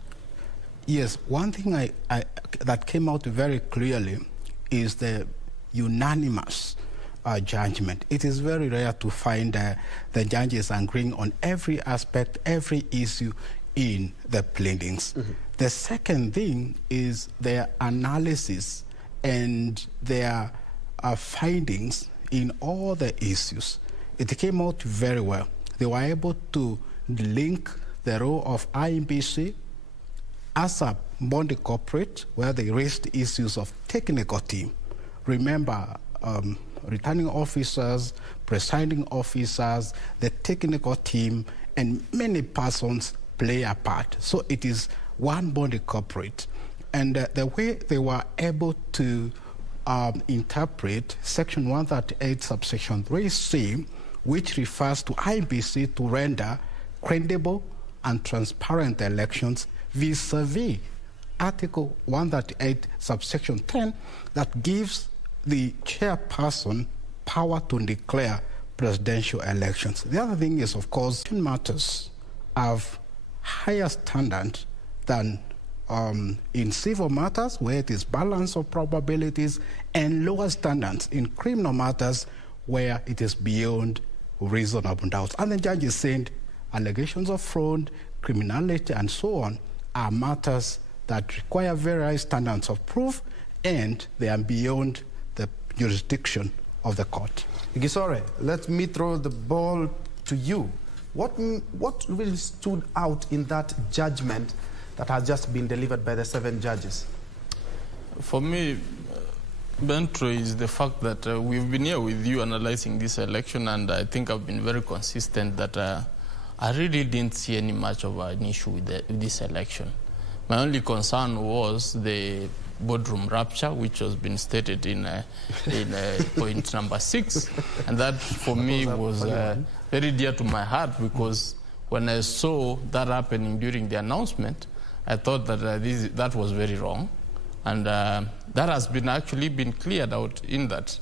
Yes, one thing that came out very clearly is the unanimous judgment. It is very rare to find the judges agreeing on every aspect, every issue in the pleadings. The second thing is their analysis and their findings in all the issues. it came out very well. They were able to link the role of IEBC as a body corporate, where they raised issues of technical team. Remember, returning officers, presiding officers, the technical team, and many persons play a part. So it is one body corporate. And the way they were able to interpret Section 138, subsection 3C, which refers to IBC to render credible and transparent elections vis-a-vis Article 138, subsection 10, that gives the chairperson power to declare presidential elections. The other thing is, of course, matters have higher standard than in civil matters, where it is balance of probabilities, and lower standards in criminal matters, where it is beyond reasonable doubt. And the judge is saying allegations of fraud, criminality, and so on are matters that require very high standards of proof, and they are beyond the jurisdiction of the court. Gisore, let me throw the ball to you. What really stood out in that judgment that has just been delivered by the 7 judges? For me, Bentro, is the fact that we've been here with you analyzing this election, and I think I've been very consistent that I really didn't see any much of an issue with this election. My only concern was the boardroom rapture, which has been stated in point number 6, and that for me was very dear to my heart, because when I saw that happening during the announcement, I thought that that was very wrong, and that has been actually been cleared out in that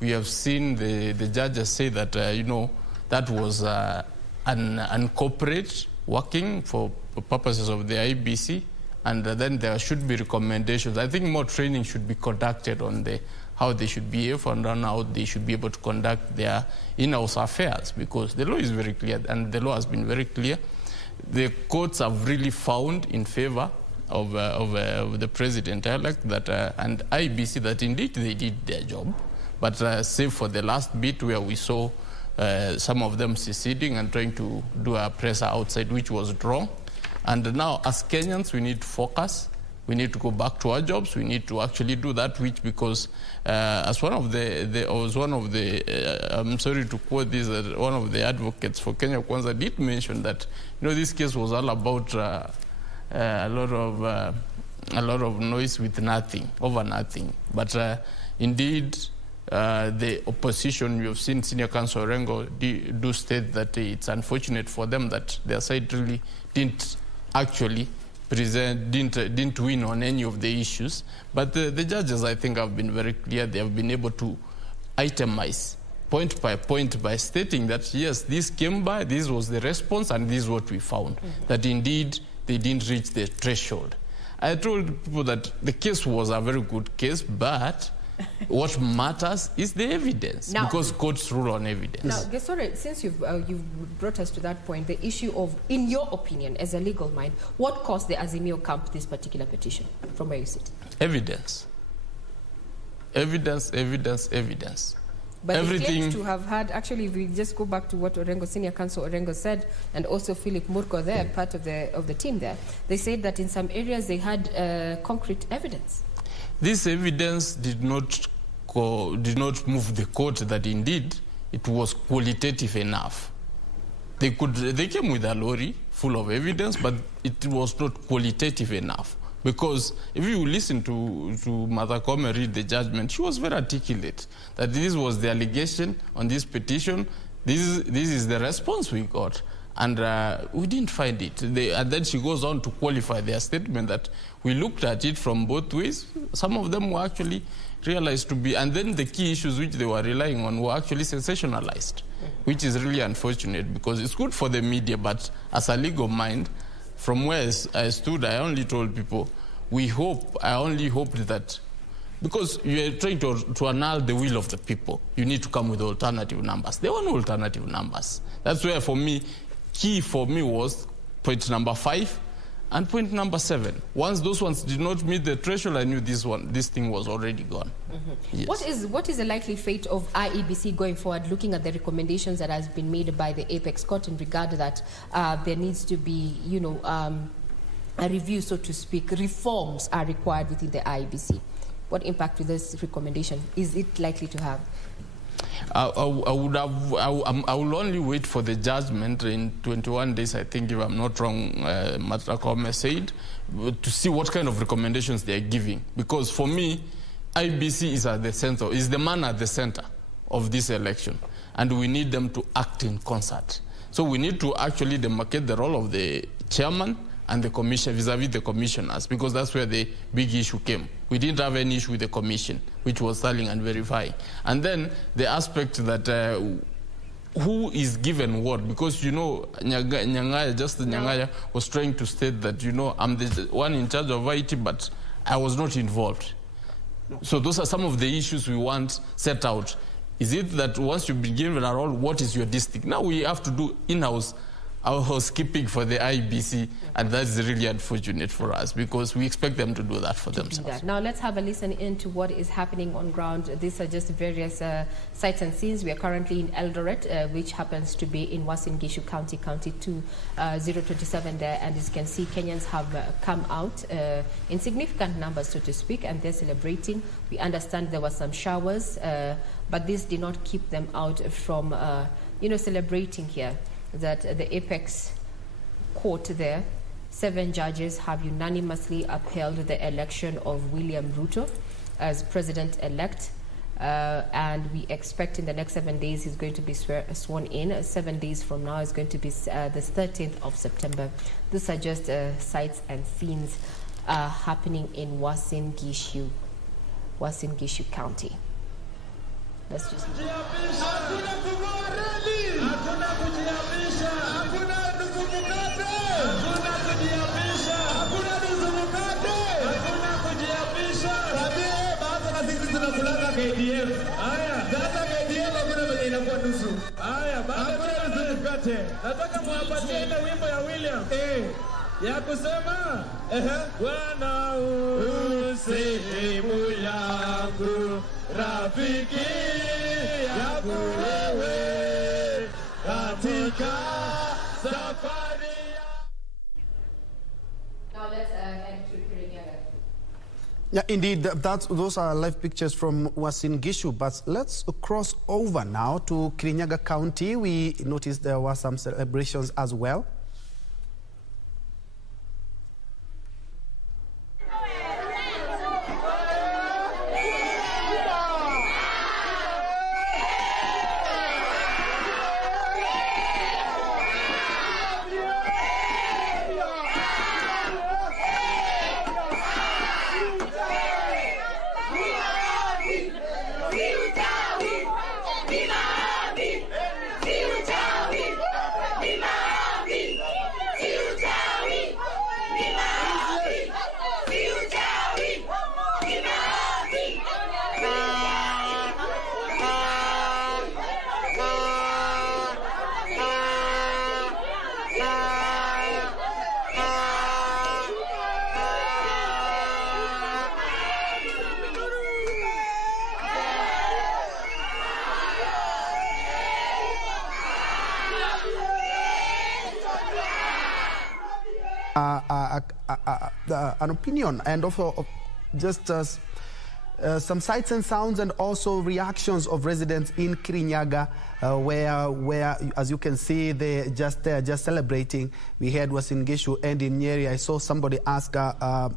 we have seen the judges say that that was an corporate working for purposes of the IBC, and then there should be recommendations. I think more training should be conducted on how they should behave and on how they should be able to conduct their in-house affairs, because the law is very clear, and the law has been very clear. The courts have really found in favor of the president-elect that and IBC that indeed they did their job, but save for the last bit where we saw some of them seceding and trying to do a presser outside, which was wrong. And now, as Kenyans, we need to focus. We need to go back to our jobs. We need to actually do that, which because as one of I'm sorry to quote this, one of the advocates for Kenya Kwanza did mention that this case was all about a lot of noise with nothing, over nothing. But indeed, the opposition, you have seen Senior Counsel Orengo do state that it's unfortunate for them that their side really didn't actually didn't win on any of the issues. But the judges, I think, have been very clear. They have been able to itemize point by point by stating that, yes, this came by, this was the response, and this is what we found, that indeed they didn't reach the threshold. I told people that the case was a very good case, but what matters is the evidence, now, because courts rule on evidence. Now, Gesore, since you've brought us to that point, the issue of, in your opinion, as a legal mind, what caused the Azimio camp this particular petition, from where you sit? Evidence. Evidence, evidence, evidence. But everything they claimed to have had, actually, if we just go back to what Senior Counsel Orengo said, and also Philip Murko there, part of the team there, they said that in some areas they had concrete evidence. This evidence did not move the court that indeed it was qualitative enough. They came with a lorry full of evidence, but it was not qualitative enough. Because if you listen to Martha Koome read the judgment, she was very articulate that this was the allegation on this petition. This is the response we got. And we didn't find it. And then she goes on to qualify their statement that we looked at it from both ways. Some of them were actually realized to be, and then the key issues which they were relying on were actually sensationalized, which is really unfortunate, because it's good for the media, but as a legal mind, from where I stood, I only told people, I only hoped that, because you are trying to annul the will of the people, you need to come with alternative numbers. There were no alternative numbers. That's where, for me, key for me was point number 5, And point number 7, once those ones did not meet the threshold, I knew this thing was already gone. Yes. What is the likely fate of IEBC going forward, looking at the recommendations that has been made by the Apex Court in regard to that there needs to be, a review, so to speak, reforms are required within the IEBC? What impact will this recommendation, is it likely to have? I will only wait for the judgment in 21 days, I think, if I'm not wrong, Matakome said, to see what kind of recommendations they are giving. Because for me, IBC is at the center, is the man at the center of this election. And we need them to act in concert. So we need to actually demarcate the role of the chairman and the commission vis-a-vis the commissioners, because that's where the big issue came. We didn't have any issue with the commission, which was tallying and verifying. And then the aspect that who is given what, because Nyangaya was trying to state that, I'm the one in charge of IT, but I was not involved. No. So those are some of the issues we want set out. Is it that once you've been given a role, what is your district? Now we have to do in-house our housekeeping for the IBC, and that's really unfortunate for us because we expect them to do that for themselves. Now let's have a listen into what is happening on ground. These are just various sights and scenes. We are currently in Eldoret, which happens to be in Uasin Gishu County, County 2027 there, and as you can see, Kenyans have come out in significant numbers, so to speak, and they're celebrating. We understand there were some showers, but this did not keep them out from, celebrating here. That the Apex Court there, 7 judges have unanimously upheld the election of William Ruto as president-elect, and we expect in the next 7 days he's going to be sworn in. 7 days from now is going to be the 13th of September. These are just sights and scenes happening in Uasin Gishu County. Let's just... Nataka muwapatie ile wimbo ya William ya kusema Bwana usehemu yangu, rafiki yangu wewe katika safari. Now let's head to Kirinyaga. Yeah, indeed, those are live pictures from Uasin Gishu, but let's cross over now to Kirinyaga County. We noticed there were some celebrations as well. An opinion and also just some sights and sounds and also reactions of residents in Kirinyaga, where as you can see they're just celebrating. We heard Uasin Gishu and in Nyeri. I saw somebody ask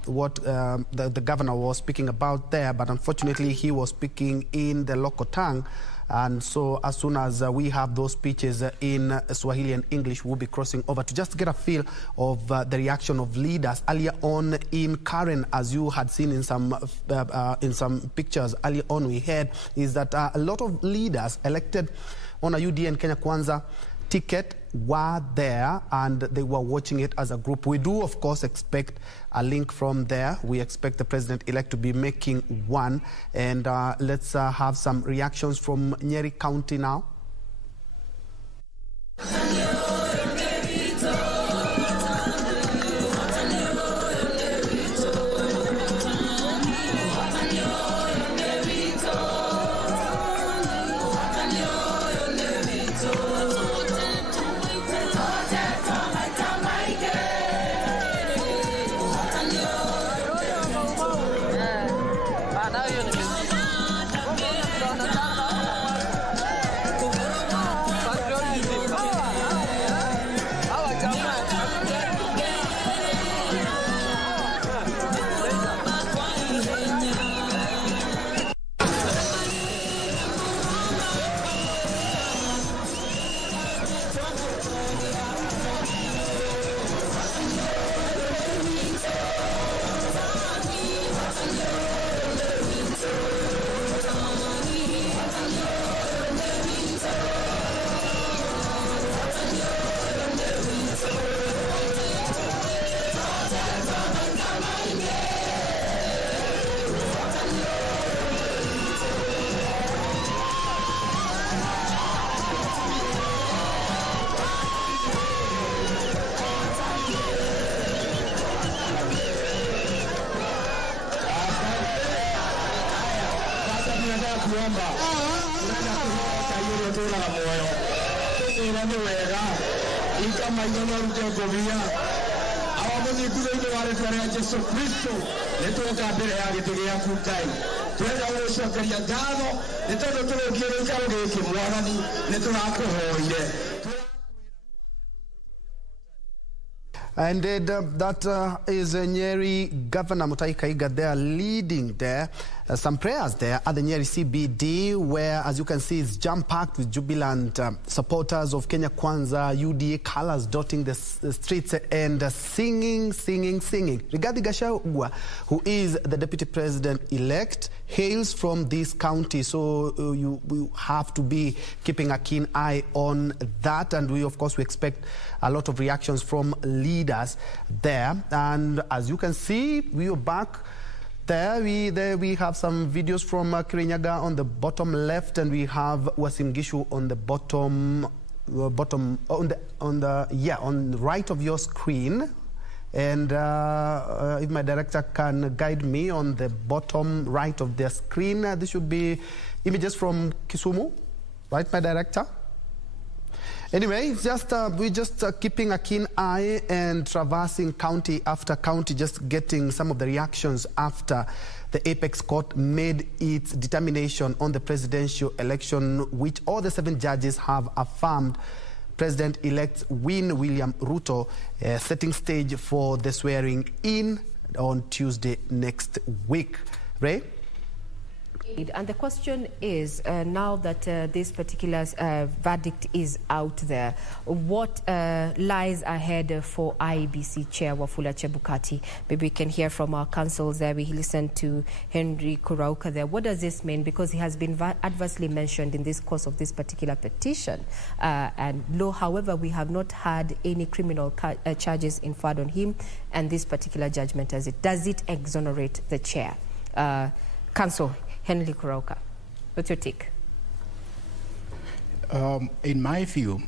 what the governor was speaking about there, but unfortunately he was speaking in the local tongue. And so as soon as we have those speeches in Swahili and English, we'll be crossing over to just get a feel of the reaction of leaders. Earlier on in Karen, as you had seen in some pictures earlier on we heard, is that a lot of leaders elected on a UDA Kenya Kwanza ticket were there and they were watching it as a group. We do, of course, expect a link from there. We expect the president-elect to be making one. And let's have some reactions from Nyeri County now. tũraga muoyo tũmwĩra nĩ wega ika maitho na rute ngũbia awa mũthingu thĩinĩ wa rĩtwa rĩa Jesu Kristo nĩtwoka mbere ya gĩtĩ gĩaku Ngai twenda gũgũcokeria ngatho nĩ tondũ tũrũkie gĩikaro gĩkĩ Mwathani nĩtũrakũhoire. And that is Nyeri Governor Mutahi Kahiga there leading there. Some prayers there at the Nyeri CBD where, as you can see, it's jam-packed with jubilant supporters of Kenya Kwanza, UDA colors dotting the streets and singing. Rigathi Gachagua, who is the Deputy President-elect, hails from this county, so you have to be keeping a keen eye on that. And we, of course, we expect a lot of reactions from leaders there. And as you can see, we are back. There we have some videos from Kirinyaga on the bottom left, and we have Uasin Gishu on the on the right of your screen. And if my director can guide me on the bottom right of the screen, this should be images from Kisumu, right, my director? Anyway, it's just we're just keeping a keen eye and traversing county after county, just getting some of the reactions after the Apex Court made its determination on the presidential election, which all the 7 judges have affirmed President-elect William Ruto, setting stage for the swearing in on Tuesday next week. Ray? And the question is, now that this particular verdict is out there, what lies ahead for IEBC Chair Wafula Chebukati? Maybe we can hear from our counsels there. We listened to Henry Kurauka there. What does this mean? Because he has been adversely mentioned in this course of this particular petition. However, we have not had any criminal charges inferred on him, and this particular judgment does it exonerate the chair? Counsel Henry Kurauka, what's your take? In my view,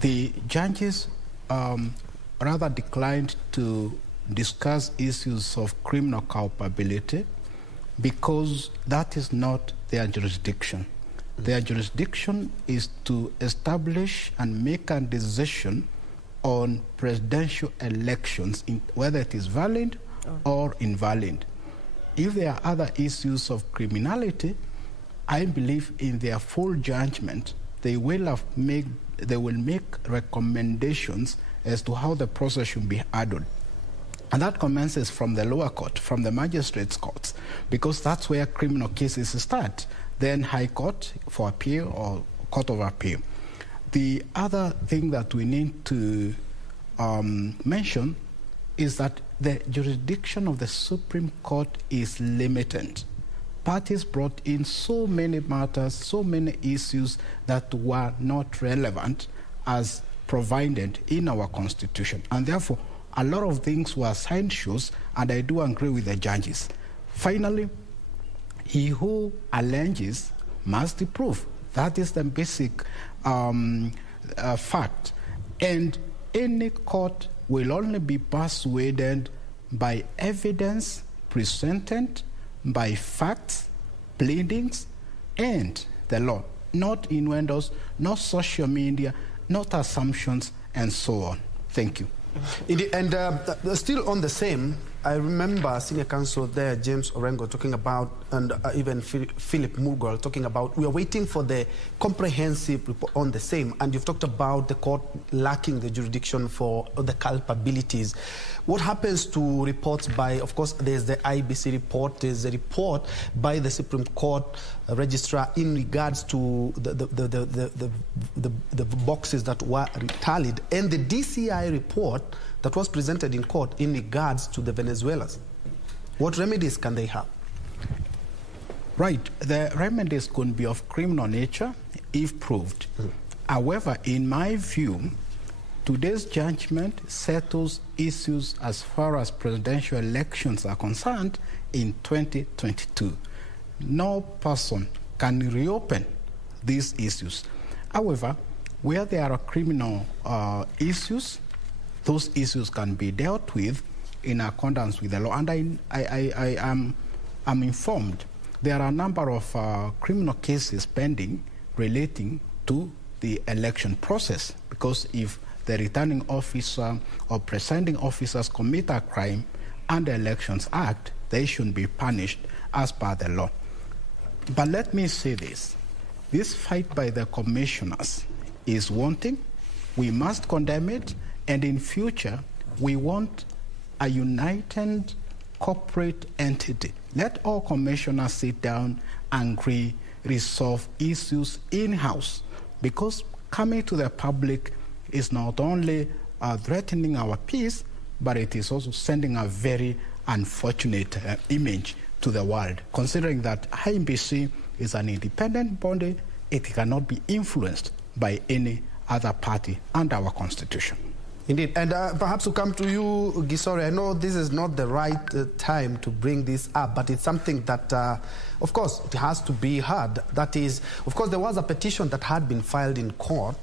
the judges rather declined to discuss issues of criminal culpability because that is not their jurisdiction. Their jurisdiction is to establish and make a decision on presidential elections, whether it is valid or invalid. If there are other issues of criminality, I believe in their full judgment, they will make recommendations as to how the process should be handled. And that commences from the lower court, from the magistrates' courts, because that's where criminal cases start. Then High Court for appeal or Court of Appeal. The other thing that we need to mention is that the jurisdiction of the Supreme Court is limited. Parties brought in so many matters, so many issues that were not relevant as provided in our Constitution. And therefore, a lot of things were sideshows, and I do agree with the judges. Finally, he who alleges must prove. That is the basic fact. And any court will only be persuaded by evidence presented, by facts, pleadings, and the law. Not innuendos, not social media, not assumptions, and so on. Thank you. And still on the same, I remember Senior Counsel there, James Orengo, talking about, and even Philip Mugol talking about, we are waiting for the comprehensive report on the same, and you've talked about the court lacking the jurisdiction for the culpabilities. What happens to reports by, of course, there's the IBC report, there's a report by the Supreme Court registrar in regards to the boxes that were tallied, and the DCI report that was presented in court in regards to the Venezuelans. What remedies can they have? Right. The remedies could be of criminal nature if proved. However, in my view, today's judgment settles issues as far as presidential elections are concerned in 2022. No person can reopen these issues. However, where there are criminal issues, those issues can be dealt with in accordance with the law. And I'm informed there are a number of criminal cases pending relating to the election process, because if the returning officer or presiding officers commit a crime under Elections Act, they should be punished as per the law. But let me say this. This fight by the commissioners is wanting. We must condemn it, and in future, we want a united corporate entity. Let all commissioners sit down and resolve issues in-house, because coming to the public is not only threatening our peace, but it is also sending a very unfortunate image to the world, considering that IEBC is an independent body. It cannot be influenced by any other party under our constitution. Indeed, and perhaps to come to you, Gisore, I know this is not the right time to bring this up, but it's something that, of course, it has to be heard. That is, of course, there was a petition that had been filed in court,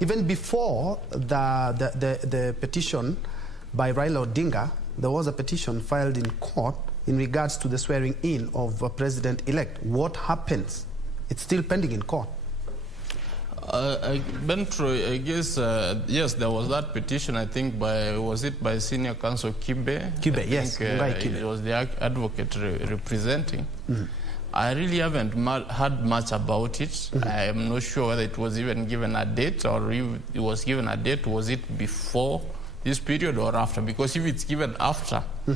even before the petition by Raila Odinga. There was a petition filed in court in regards to the swearing in of President-elect. What happens? It's still pending in court. Bentro, I guess, yes, there was that petition, I think, was it by Senior Counsel Kibe? Kibe, yes. It was the advocate representing. Mm-hmm. I really haven't heard much about it. Mm-hmm. I am not sure whether it was even given a date, or if it was given a date, was it before this period or after? Because if it's given after,